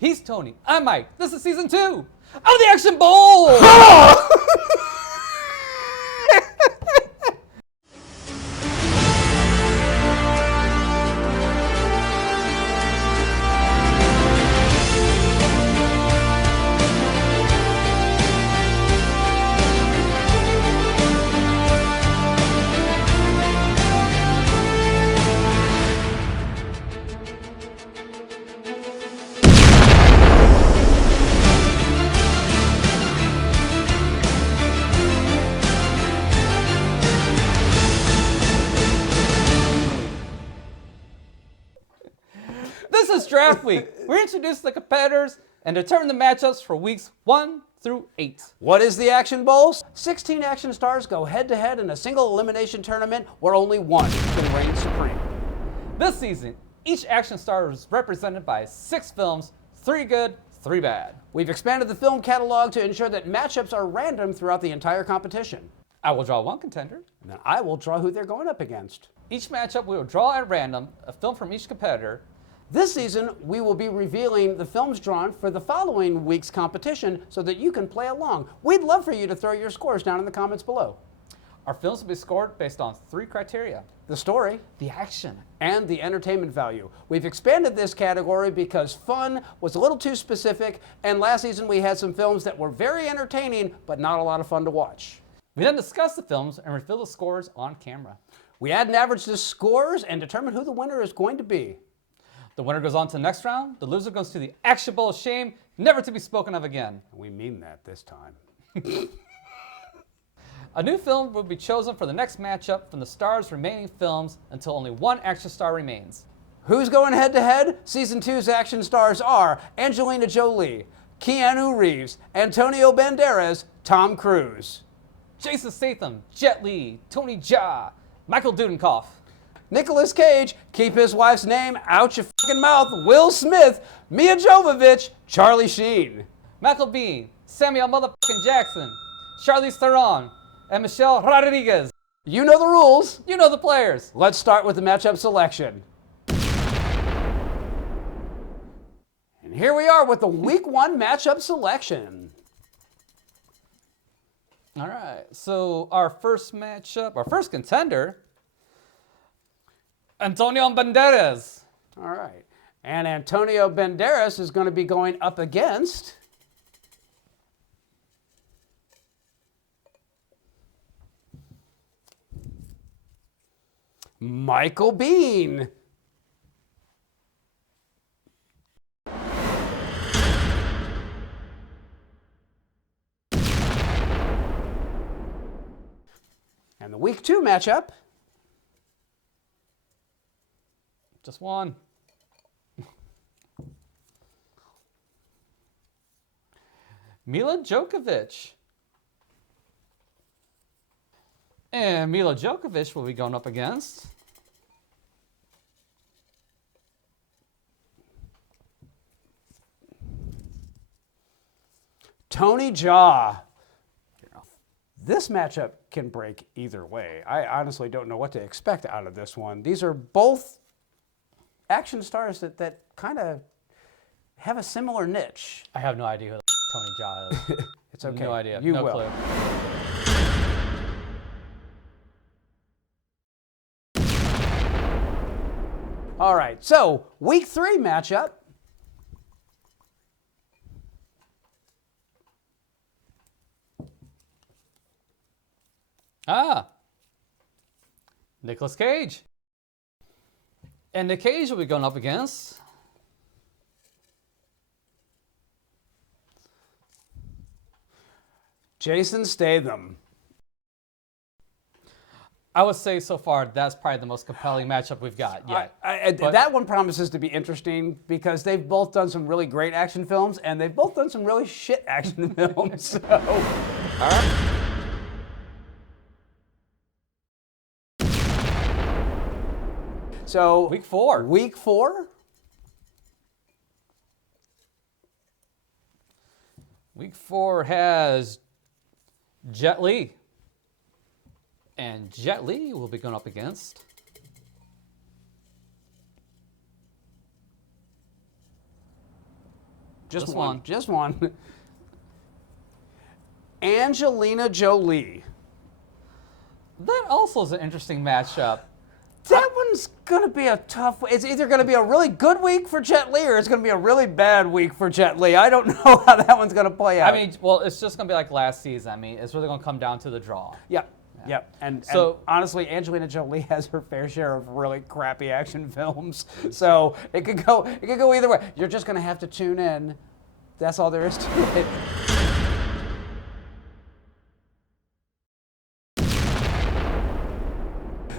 He's Tony. I'm Mike. This is season 2 of the Action Bowl. This is draft week. We introduce the competitors and determine the matchups for weeks 1 through 8. What is the Action Bowl? 16 action stars go head-to-head in a single elimination tournament where only one can reign supreme. This season, each action star is represented by 6 films, 3 good, 3 bad. We've expanded the film catalog to ensure that matchups are random throughout the entire competition. I will draw one contender. And then I will draw who they're going up against. Each matchup we will draw at random a film from each competitor. This season, we will be revealing the films drawn for the following week's competition so that you can play along. We'd love for you to throw your scores down in the comments below. Our films will be scored based on 3 criteria. The story, The action, and the entertainment value. We've expanded this category because fun was a little too specific, and last season we had some films that were very entertaining, but not a lot of fun to watch. we then discuss the films and reveal the scores on camera. We add and average the scores and determine who the winner is going to be. The winner goes on to the next round. The loser goes to the Action Bowl of shame, never to be spoken of again. We mean that this time. A new film will be chosen for the next matchup from the stars' remaining films until only one action star remains. Who's going head-to-head? Season 2's action stars are Angelina Jolie, Keanu Reeves, Antonio Banderas, Tom Cruise. Jason Statham, Jet Li, Tony Jaa, Michael Dudikoff. Nicolas Cage, keep his wife's name out your fucking mouth, Will Smith, Mia Jovovich, Charlie Sheen. Michael Biehn, Samuel motherfucking Jackson, Charlize Theron, and Michelle Rodriguez. You know the rules. You know the players. Let's start with the matchup selection. And here we are with the week 1 matchup selection. All right, so our first matchup, our first contender, Antonio Banderas. All right. And Antonio Banderas is going to be going up against Michael Biehn. And the week 2 matchup, Just one. Mila Djokovic. And Mila Djokovic will be going up against Tony Jaa. This matchup can break either way. I honestly don't know what to expect out of this one. These are both action stars that kind of have a similar niche. I have no idea who Tony Jaa is. It's okay. No idea. You no will. clue. All right, so week 3 matchup. Nicolas Cage. And Nick Cage will be going up against Jason Statham. I would say so far that's probably the most compelling matchup we've got yet. But That one promises to be interesting because they've both done some really great action films and they've both done some really shit action films. So, all right. So Week 4. Week 4. Week 4 has Jet Li. And Jet Li will be going up against Just Just one. one. Just one. Angelina Jolie. That also is an interesting matchup. That one's going to be a tough. It's either going to be a really good week for Jet Li or it's going to be a really bad week for Jet Li. I don't know how that one's going to play out. I mean, well, it's just going to be like last season. I mean, it's really going to come down to the draw. Yep. Yep. And honestly, Angelina Jolie has her fair share of really crappy action films. So it could go either way. You're just going to have to tune in. That's all there is to it.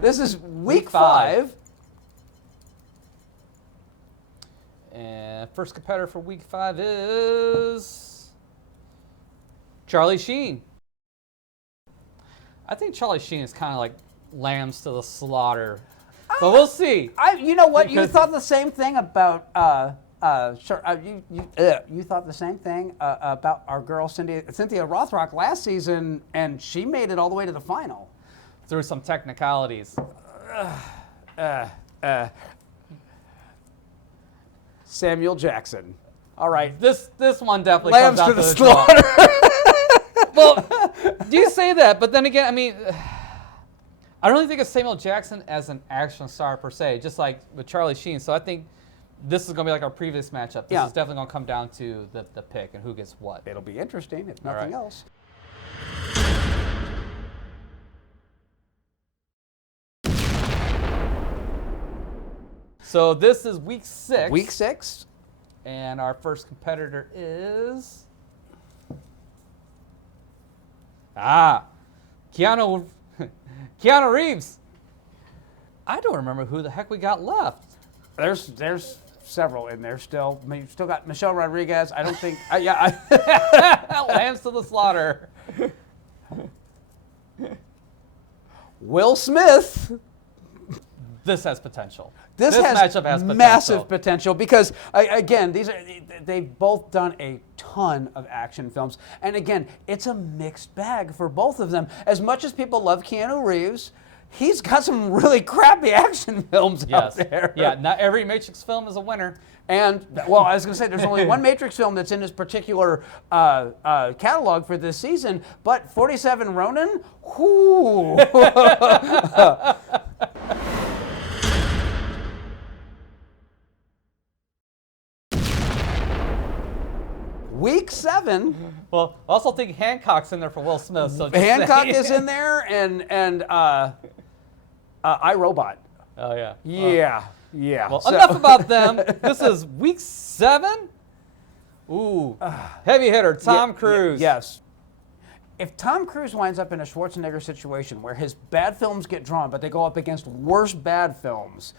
This is week 5. And first competitor for week 5 is Charlie Sheen. I think Charlie Sheen is kind of like lambs to the slaughter, but we'll see. You know what? You Because- thought the same thing about you thought the same thing about our girl Cynthia Rothrock last season, and she made it all the way to the final. Through some technicalities. Samuel Jackson. All right. This one definitely Lambs comes to out the to the draw. slaughter. Well, do you say that? But then again, I mean, I don't really think of Samuel Jackson as an action star per se, just like with Charlie Sheen. So I think this is going to be like our previous matchup. This is definitely going to come down to the pick and who gets what. It'll be interesting, if nothing right. else. So this is week 6. Week 6. And our first competitor is Keanu Reeves. I don't remember who the heck we got left. There's several in there still. I mean, you've still got Michelle Rodriguez. I don't think. Lambs to the slaughter. Will Smith. This has potential. This matchup has potential. massive potential because, again, they've both done a ton of action films. And again, it's a mixed bag for both of them. As much as people love Keanu Reeves, he's got some really crappy action films out there. Yeah, not every Matrix film is a winner. And, well, I was going to say, there's only one Matrix film that's in this particular catalog for this season, but 47 Ronin, whoo. Week 7. Well, I also think Hancock's in there for Will Smith. So just Hancock saying. is in there, and iRobot. Oh yeah. Yeah. Well, So- enough about them. This is week 7. Ooh, heavy hitter Tom Cruise. Yes. If Tom Cruise winds up in a Schwarzenegger situation where his bad films get drawn, but they go up against worse bad films,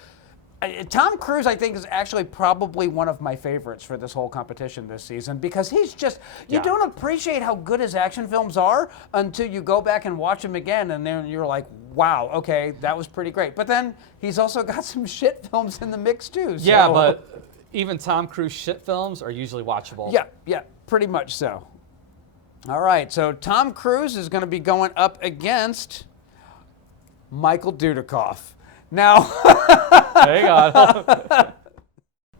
Tom Cruise, I think, is actually probably one of my favorites for this whole competition this season because he's just, you don't appreciate how good his action films are until you go back and watch them again, and then you're like, wow, okay, that was pretty great. But then he's also got some shit films in the mix too. So. Yeah, but even Tom Cruise shit films are usually watchable. Yeah, pretty much so. All right, so Tom Cruise is going to be going up against Michael Dudikoff. Now, Hang on.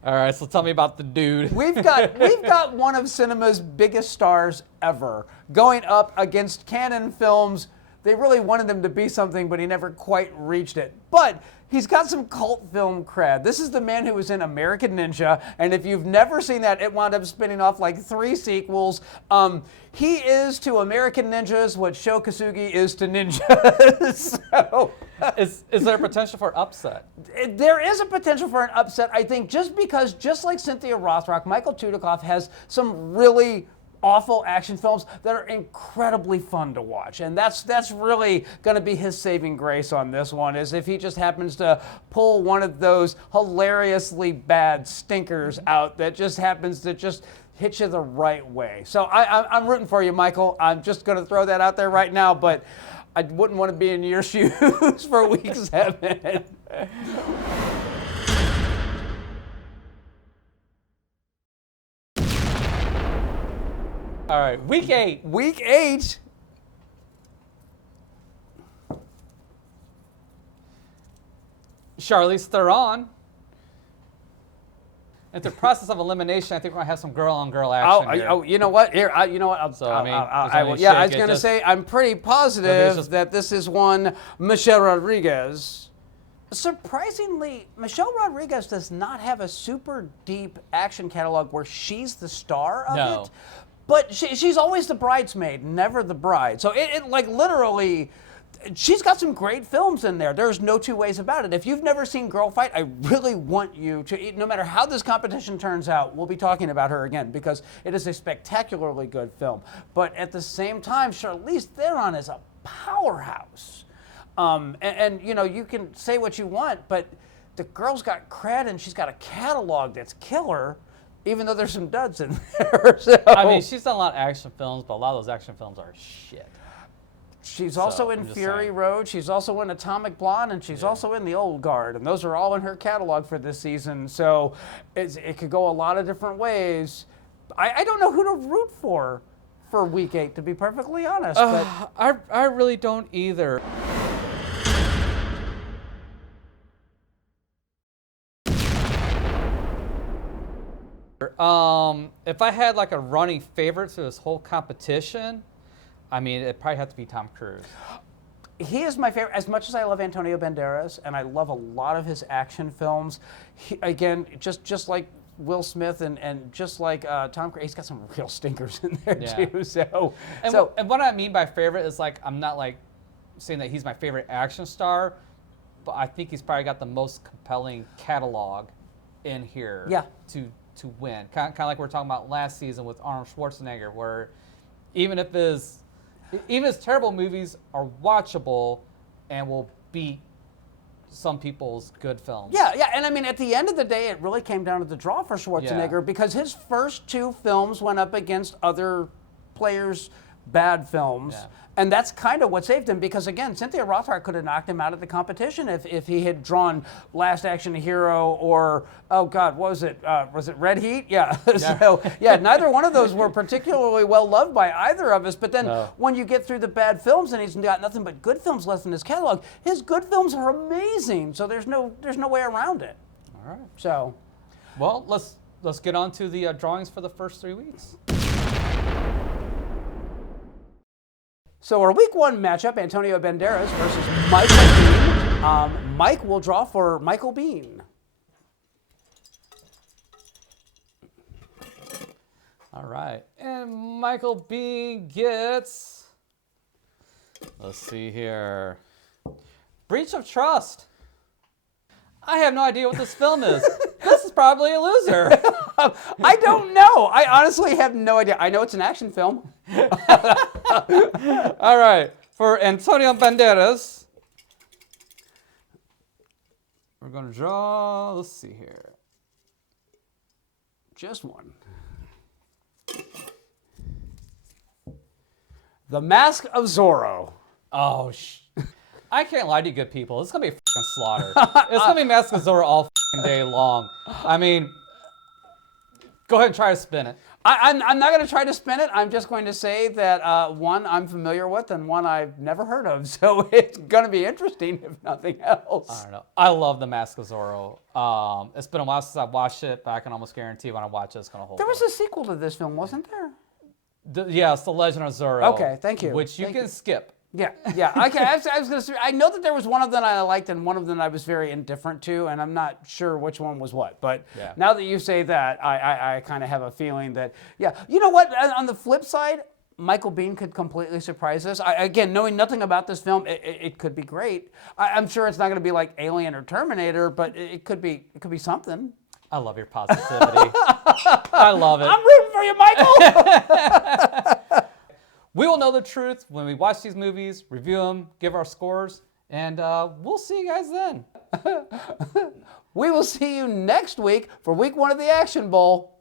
All right, so tell me about the dude. we've got one of cinema's biggest stars ever going up against Canon Films. They really wanted him to be something, but he never quite reached it. But he's got some cult film cred. This is the man who was in American Ninja, and if you've never seen that, it wound up spinning off like 3 sequels. He is to American Ninjas what Sho Kosugi is to ninjas. So, Is there potential for upset? there is a potential for an upset, I think, just because, just like Cynthia Rothrock, Michael Dudikoff has some really awful action films that are incredibly fun to watch, and that's really going to be his saving grace on this one, is if he just happens to pull one of those hilariously bad stinkers out that just happens to just hit you the right way. So I'm rooting for you, Michael. I'm just going to throw that out there right now, but I wouldn't want to be in your shoes for week 7. All right, week 8. Week 8. Charlize Theron. At the process of elimination, I think we're gonna have some girl-on-girl action here. You know what? Here, you know what? I was going to say I'm pretty positive that this is one Michelle Rodriguez. Surprisingly, Michelle Rodriguez does not have a super deep action catalog where she's the star of it. But she's always the bridesmaid, never the bride. So it like literally, she's got some great films in there. There's no two ways about it. If you've never seen Girl Fight, I really want you to, no matter how this competition turns out, we'll be talking about her again because it is a spectacularly good film. But at the same time, Charlize Theron is a powerhouse. And you know, you can say what you want, but the girl's got cred and she's got a catalog that's killer, even though there's some duds in there. So. I mean, she's done a lot of action films, but a lot of those action films are shit. She's also in Fury Road. She's also in Atomic Blonde, and she's also in The Old Guard. And those are all in her catalog for this season. So it could go a lot of different ways. I don't know who to root for Week 8, to be perfectly honest. But I really don't either. If I had like a running favorite to this whole competition, I mean, it'd probably have to be Tom Cruise. He is my favorite. As much as I love Antonio Banderas, and I love a lot of his action films, again, just like Will Smith and just like Tom Cruise, he's got some real stinkers in there too. And what I mean by favorite is like, I'm not like saying that he's my favorite action star, but I think he's probably got the most compelling catalog in here to win. Kind of like we were talking about last season with Arnold Schwarzenegger, where even his terrible movies are watchable and will beat some people's good films. Yeah, and I mean, at the end of the day, it really came down to the draw for Schwarzenegger because his first two films went up against other players' bad films. Yeah. And that's kind of what saved him because, again, Cynthia Rothrock could have knocked him out of the competition if he had drawn Last Action Hero or, oh, God, what was it? Was it Red Heat? Yeah. So, neither one of those were particularly well loved by either of us. But then when you get through the bad films and he's got nothing but good films left in his catalog, his good films are amazing. So there's no way around it. All right. So, well, let's get on to the drawings for the first 3 weeks. So our week 1 matchup, Antonio Banderas versus Michael Biehn. Mike will draw for Michael Biehn. All right. And Michael Biehn gets, let's see here, Breach of Trust. I have no idea what this film is. This is probably a loser. I don't know. I honestly have no idea. I know it's an action film. All right. For Antonio Banderas, we're going to draw, let's see here. Just one. The Mask of Zorro. Oh, I can't lie to you good people. It's going to be a fucking slaughter. It's going to be Mask of Zorro all fucking day long. I mean, go ahead and try to spin it. I'm not going to try to spin it. I'm just going to say that one I'm familiar with and one I've never heard of. So it's going to be interesting, if nothing else. I don't know. I love The Mask of Zorro. It's been a while since I've watched it, but I can almost guarantee when I watch it, it's going to hold. There was a sequel to this film, wasn't there? Yeah, it's The Legend of Zorro. Okay, thank you. Which you can skip. Yeah. Okay, I was going to say, I know that there was one of them I liked and one of them I was very indifferent to, and I'm not sure which one was what. But now that you say that, I kind of have a feeling that, you know what? On the flip side, Michael Biehn could completely surprise us. Again, knowing nothing about this film, it could be great. I'm sure it's not going to be like Alien or Terminator, but it could be something. I love your positivity. I love it. I'm rooting for you, Michael. We will know the truth when we watch these movies, review them, give our scores, and we'll see you guys then. We will see you next week for week 1 of the Action Bowl.